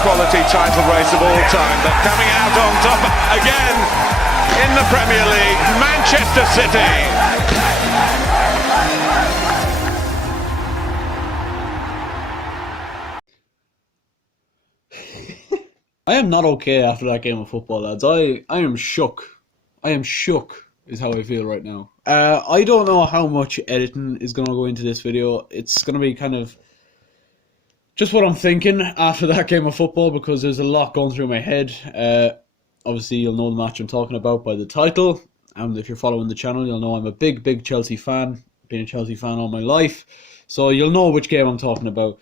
quality title race of all time, but coming out on top again in the Premier League, Manchester City. I am not okay after that game of football, lads. I am shook. I am shook is how I feel right now. I don't know how much editing is going to go into this video. It's going to be kind of just what I'm thinking after that game of football, because there's a lot going through my head. Obviously, you'll know the match I'm talking about by the title. And if you're following the channel, you'll know I'm a big Chelsea fan. Been a Chelsea fan all my life. So you'll know which game I'm talking about.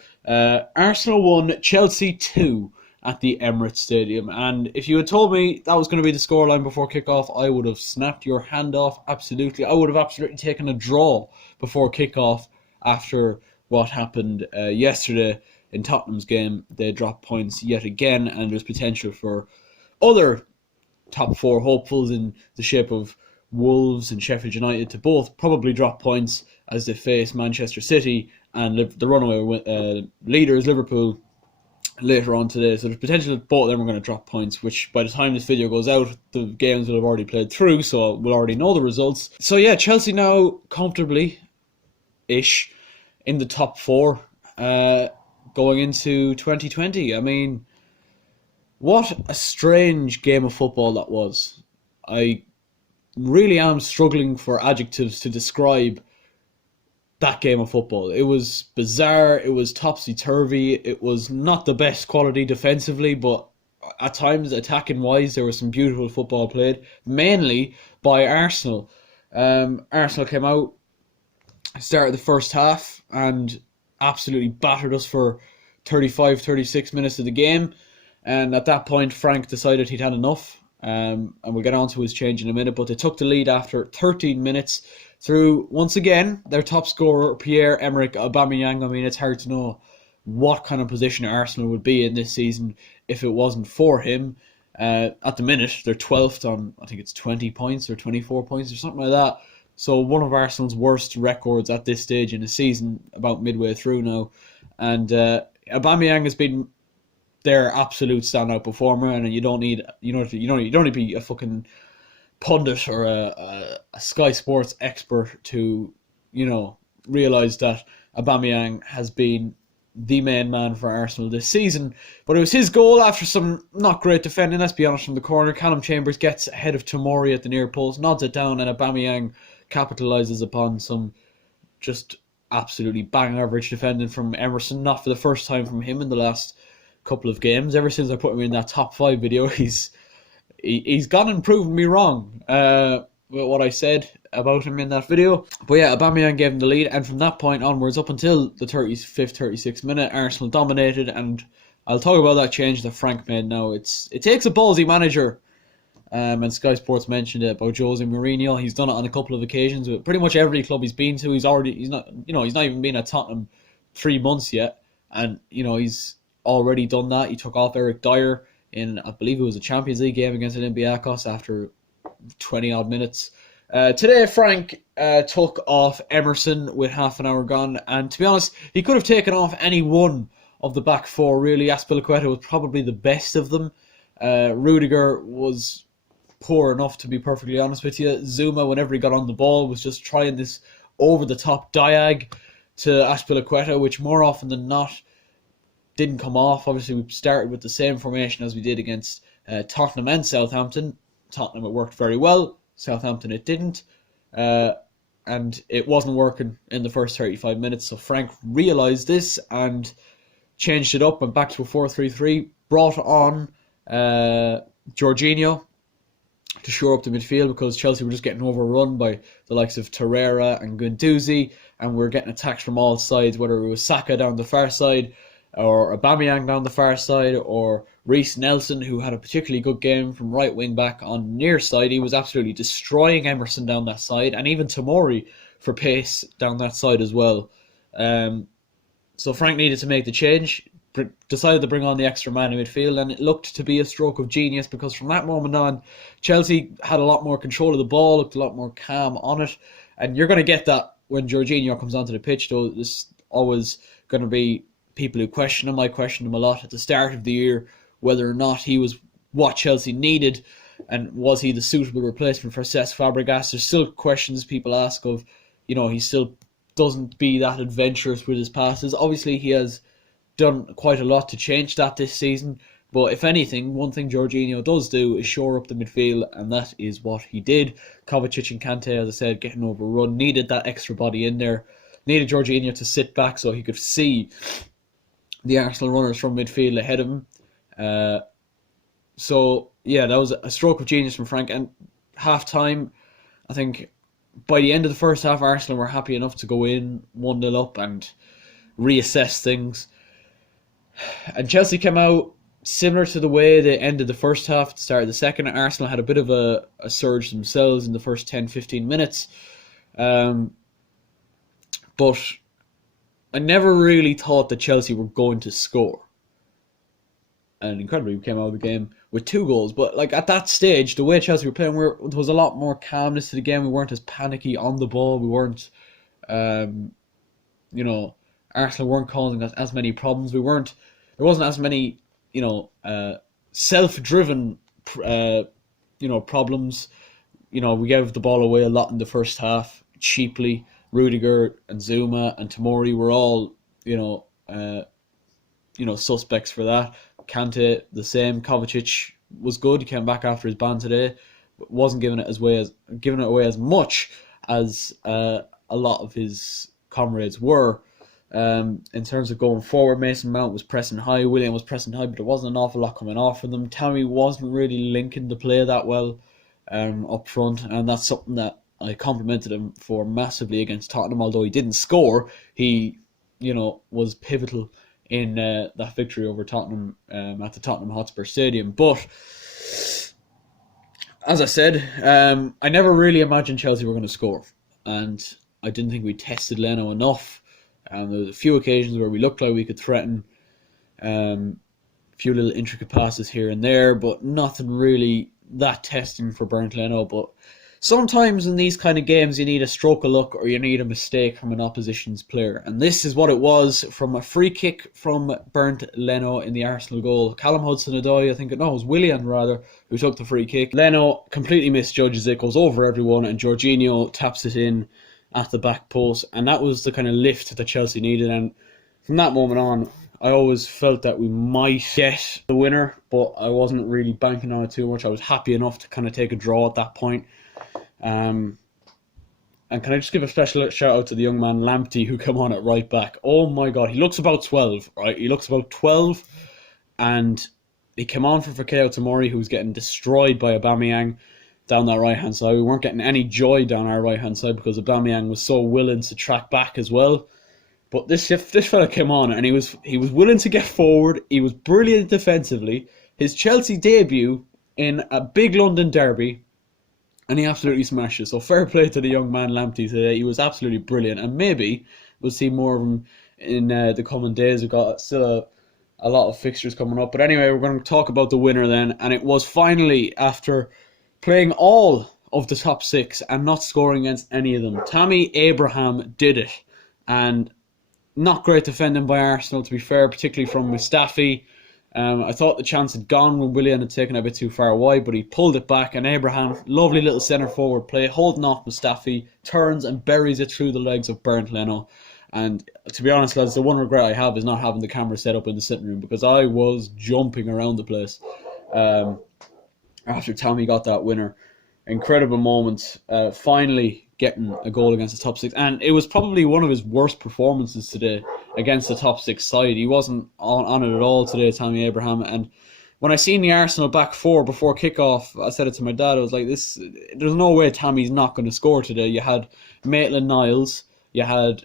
Arsenal 1, Chelsea 2 at the Emirates Stadium. And if you had told me that was going to be the scoreline before kickoff, I would have snapped your hand off. Absolutely. I would have absolutely taken a draw before kickoff after what happened yesterday in Tottenham's game. They dropped points yet again, and there's potential for other top four hopefuls in the shape of Wolves and Sheffield United to both probably drop points as they face Manchester City and the runaway leaders, Liverpool, later on today. So there's potential that both of them are going to drop points, which by the time this video goes out, the games will have already played through, so we'll already know the results. So yeah, Chelsea now comfortably-ish in the top four going into 2020. I mean, what a strange game of football that was. I really am struggling for adjectives to describe that game of football. It was bizarre, it was topsy-turvy, it was not the best quality defensively, but at times, attacking-wise, there was some beautiful football played, mainly by Arsenal. Arsenal came out, started the first half, and absolutely battered us for 35-36 minutes of the game. And at that point, Frank decided he'd had enough. And we'll get on to his change in a minute. But they took the lead after 13 minutes through, once again, their top scorer, Pierre-Emerick Aubameyang. I mean, it's hard to know what kind of position Arsenal would be in this season if it wasn't for him. At the minute, they're 12th on, I think it's 20 points or 24 points or something like that. So one of Arsenal's worst records at this stage in the season, about midway through now. And Aubameyang has been their absolute standout performer, and you don't need to be a fucking pundit or a Sky Sports expert to realise that Aubameyang has been the main man for Arsenal this season. But it was his goal after some not great defending, let's be honest, from the corner. Callum Chambers gets ahead of Tomori at the near post, nods it down, and Aubameyang capitalises upon some just absolutely bang average defending from Emerson. Not for the first time from him in the last couple of games. Ever since I put him in that top 5 video, he's gone and proven me wrong with what I said about him in that video. But yeah, Aubameyang gave him the lead, and from that point onwards, up until the 35th, 36th minute, Arsenal dominated. And I'll talk about that change that Frank made now. It takes a ballsy manager, and Sky Sports mentioned it about Jose Mourinho. He's done it on a couple of occasions with pretty much every club he's been to. He's not even been at Tottenham 3 months yet, and he's already done that. He took off Eric Dyer in, I believe it was a Champions League game against Olympiacos after 20 odd minutes. Today, Frank took off Emerson with half an hour gone, and to be honest, he could have taken off any one of the back four, really. Azpilicueta was probably the best of them. Rudiger was poor enough, to be perfectly honest with you. Zuma, whenever he got on the ball, was just trying this over-the-top diag to Azpilicueta, which more often than not didn't come off. Obviously, we started with the same formation as we did against Tottenham and Southampton. Tottenham, it worked very well. Southampton, it didn't. And it wasn't working in the first 35 minutes. So Frank realised this and changed it up and back to a 4-3-3. Brought on Jorginho to shore up the midfield, because Chelsea were just getting overrun by the likes of Torreira and Guendouzi, and we're getting attacked from all sides, whether it was Saka down the far side, or Aubameyang down the far side, or Reece Nelson, who had a particularly good game from right wing back on near side. He was absolutely destroying Emerson down that side, and even Tomori for pace down that side as well. So Frank needed to make the change, decided to bring on the extra man in midfield, and it looked to be a stroke of genius, because from that moment on, Chelsea had a lot more control of the ball, looked a lot more calm on it, and you're going to get that when Jorginho comes onto the pitch, though. There's always going to be people who question him. I questioned him a lot at the start of the year, whether or not he was what Chelsea needed, and was he the suitable replacement for Cesc Fabregas. There's still questions people ask of, he still doesn't be that adventurous with his passes. Obviously, he has done quite a lot to change that this season. But if anything, one thing Jorginho does do is shore up the midfield, and that is what he did. Kovacic and Kante, as I said, getting overrun, needed that extra body in there. Needed Jorginho to sit back so he could see the Arsenal runners from midfield ahead of him. So, yeah, that was a stroke of genius from Frank. And half-time, I think by the end of the first half, Arsenal were happy enough to go in 1-0 up and reassess things. And Chelsea came out similar to the way they ended the first half at the start of the second. Arsenal had a bit of a surge themselves in the first 10-15 minutes. But I never really thought that Chelsea were going to score. And incredibly, we came out of the game with 2 goals. But like at that stage, the way Chelsea were playing, there was a lot more calmness to the game. We weren't as panicky on the ball. We weren't, Arsenal weren't causing us as many problems. There wasn't as many, self-driven, problems. We gave the ball away a lot in the first half, cheaply. Rudiger and Zuma and Tomori were all, suspects for that. Kante, the same. Kovacic was good. He came back after his ban today, but wasn't giving it away as much as a lot of his comrades were. In terms of going forward, Mason Mount was pressing high, Willian was pressing high, but there wasn't an awful lot coming off from them. Tammy wasn't really linking the play that well up front, and that's something that I complimented him for massively against Tottenham. Although he didn't score, he was pivotal in that victory over Tottenham at the Tottenham Hotspur Stadium. But as I said, I never really imagined Chelsea were going to score, and I didn't think we tested Leno enough. There was a few occasions where we looked like we could threaten, a few little intricate passes here and there, but nothing really that testing for Bernd Leno. But sometimes in these kind of games you need a stroke of luck, or you need a mistake from an opposition's player, and this is what it was from a free kick from Bernd Leno in the Arsenal goal. Callum Hudson-Odoi, it was Willian rather, who took the free kick. Leno completely misjudges it, goes over everyone, and Jorginho taps it in at the back post, and that was the kind of lift that Chelsea needed. And from that moment on, I always felt that we might get the winner, but I wasn't really banking on it too much. I was happy enough to kind of take a draw at that point. And can I just give a special shout out to the young man Lamptey, who came on at right back. Oh my god, he looks about 12, right? He looks about 12, and he came on for Fikayo Tomori, who was getting destroyed by Aubameyang down that right hand side. We weren't getting any joy down our right hand side because Aubameyang was so willing to track back as well. But this fella came on, and he was willing to get forward. He was brilliant defensively. His Chelsea debut in a big London derby, and he absolutely smashed it. So fair play to the young man Lamptey today. He was absolutely brilliant, and maybe we'll see more of him in the coming days. We've got still a lot of fixtures coming up. But anyway, we're going to talk about the winner then, and it was finally, after playing all of the top 6 and not scoring against any of them, Tammy Abraham did it. And not great defending by Arsenal, to be fair, particularly from Mustafi. I thought the chance had gone when Willian had taken it a bit too far wide, but he pulled it back, and Abraham, lovely little centre forward play, holding off Mustafi, turns and buries it through the legs of Bernd Leno. And to be honest, lads, the one regret I have is not having the camera set up in the sitting room, because I was jumping around the place after Tammy got that winner. Incredible moments. Finally getting a goal against the top 6. And it was probably one of his worst performances today against the top 6 side. He wasn't on it at all today, Tammy Abraham. And when I seen the Arsenal back 4 before kickoff, I said it to my dad. I was like, there's no way Tammy's not going to score today. You had Maitland-Niles, you had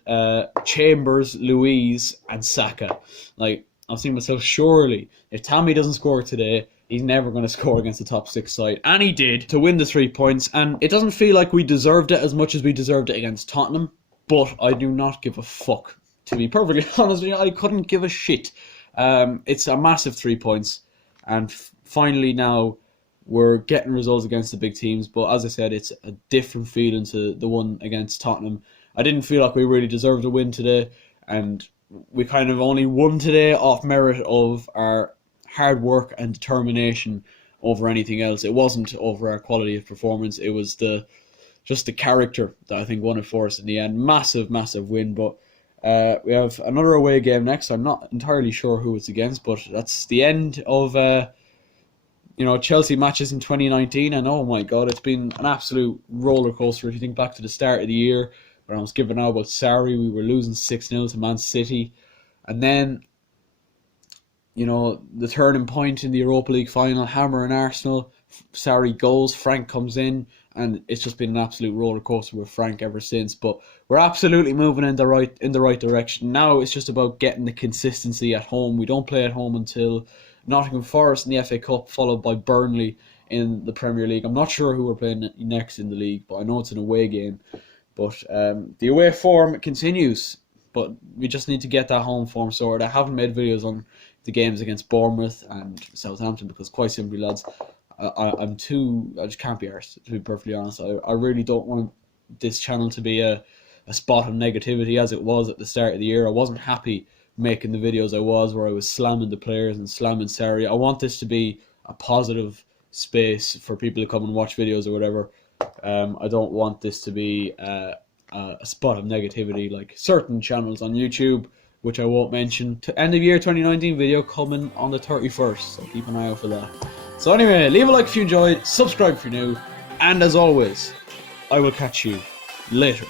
Chambers, Louise, and Saka. Like, I was thinking to myself, surely, if Tammy doesn't score today, he's never going to score against the top 6 side. And he did, to win the 3 points. And it doesn't feel like we deserved it as much as we deserved it against Tottenham. But I do not give a fuck. To be perfectly honest with you, I couldn't give a shit. It's a massive 3 points. And finally now, we're getting results against the big teams. But as I said, it's a different feeling to the one against Tottenham. I didn't feel like we really deserved a win today. And we kind of only won today off merit of our hard work and determination over anything else. It wasn't over our quality of performance. It was just the character that I think won it for us in the end. Massive, massive win. But we have another away game next. I'm not entirely sure who it's against, but that's the end of Chelsea matches in 2019. And oh my God, it's been an absolute roller coaster. If you think back to the start of the year, when I was giving out about Sarri, we were losing 6-0 to Man City, and then the turning point in the Europa League final, Hammer and Arsenal. Sarri goes, Frank comes in, and it's just been an absolute roller coaster with Frank ever since. But we're absolutely moving in the right direction. Now it's just about getting the consistency at home. We don't play at home until Nottingham Forest in the FA Cup, followed by Burnley in the Premier League. I'm not sure who we're playing next in the league, but I know it's an away game. But the away form continues, but we just need to get that home form sorted. I haven't made videos on the games against Bournemouth and Southampton because, quite simply, lads, I just can't be arsed, to be perfectly honest. I really don't want this channel to be a spot of negativity as it was at the start of the year. I wasn't happy making the videos where I was slamming the players and slamming Sarri. I want this to be a positive space for people to come and watch videos or whatever. I don't want this to be a spot of negativity like certain channels on YouTube, which I won't mention. To end of year 2019 video coming on the 31st, so keep an eye out for that. So anyway, leave a like if you enjoyed, subscribe if you're new, and as always, I will catch you later.